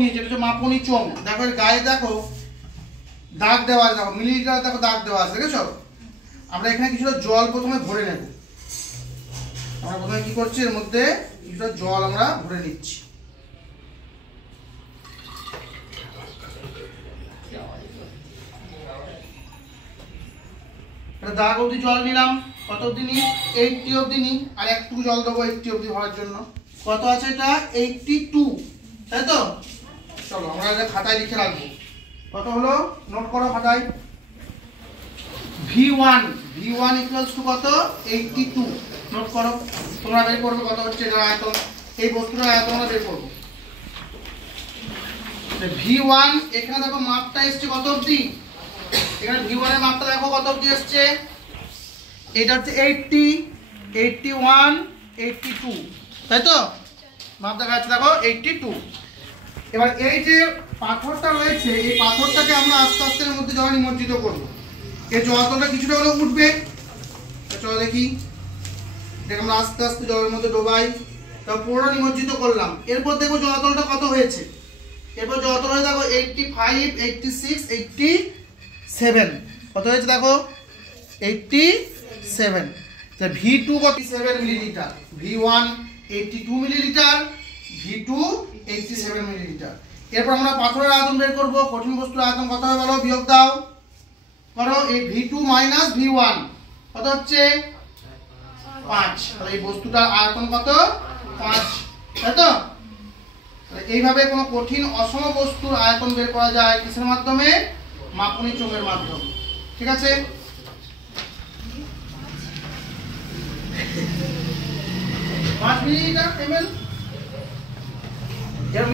নিয়েছি, এটা হচ্ছে মাপনি চোঙ। দেখো এর গায়ে দেখো দাগ দেওয়া আছে, দেখো মিলিলিটার দেখো দাগ দেওয়া আছে, দেখেছো? আমরা এখানে কিছুটা জল প্রথমে ভরে নেব। আমরা প্রথমে কি করছি, এর মধ্যে কিছুটা জল আমরা ভরে নিচ্ছি। দাগ অবধি জল নিলাম, কত অবধি নিই? 80 অবধি নিই, আর একটু জল দেবো 80 অবধি ভরার জন্য। কত আছে এটা? 82, তাই তো? চলো আমরা এটা খাতায় লিখে রাখবো। কত হলো নোট করো খাতায়। V1 ইকুয়ালস টু কত? 82। নোট করো, তোমরা বের করবে কত হচ্ছে এটা আয়তন, এই বস্তুটার আয়তন আমরা বের করবো। V1 এখানে দেখো মাপটা এসছে কত অবধি? এখানে V1 এর মাপটা দেখো কত অবধি এসছে? এটা হচ্ছে 80, 81, 82, তাই তো? মাপ দেখা যাচ্ছে দেখো 82। এবার এই যে পাথরটা রয়েছে, এই পাথরটাকে আমরা আস্তে আস্তে এর মধ্যে জলে নিমজ্জিত করবো। এই জলটা কিছুটা হলে উঠবে, চলো দেখি। এটাকে আমরা আস্তে আস্তে জলের মধ্যে ডোবাই, তারপর পুরো নিমজ্জিত করলাম। এরপর দেখবো জলতলটা কত হয়েছে। এরপর জলতল হয়ে দেখো 85, 86, 87 কত হয়েছে দেখো? 87। V2 কত? 7 millilitre. V1 82 millilitre, V2 87 millilitre. এরপর আমরা পাথরের আয়তন বের করবো। কঠিন বস্তুর আয়তন কত হবে বলো? বিয়োগ দাও করো। এই V2 মাইনাস V1 কত হচ্ছে? 5। তাহলে এই বস্তুটার আয়তন কত? 5, তাই তো? এইভাবে কোনো কঠিন অসম বস্তুর আয়তন বের করা যায় কিসের মাধ্যমে? মাপনি চোঙের মাধ্যমে। ঠিক আছে? 5 মিলিলিটার ml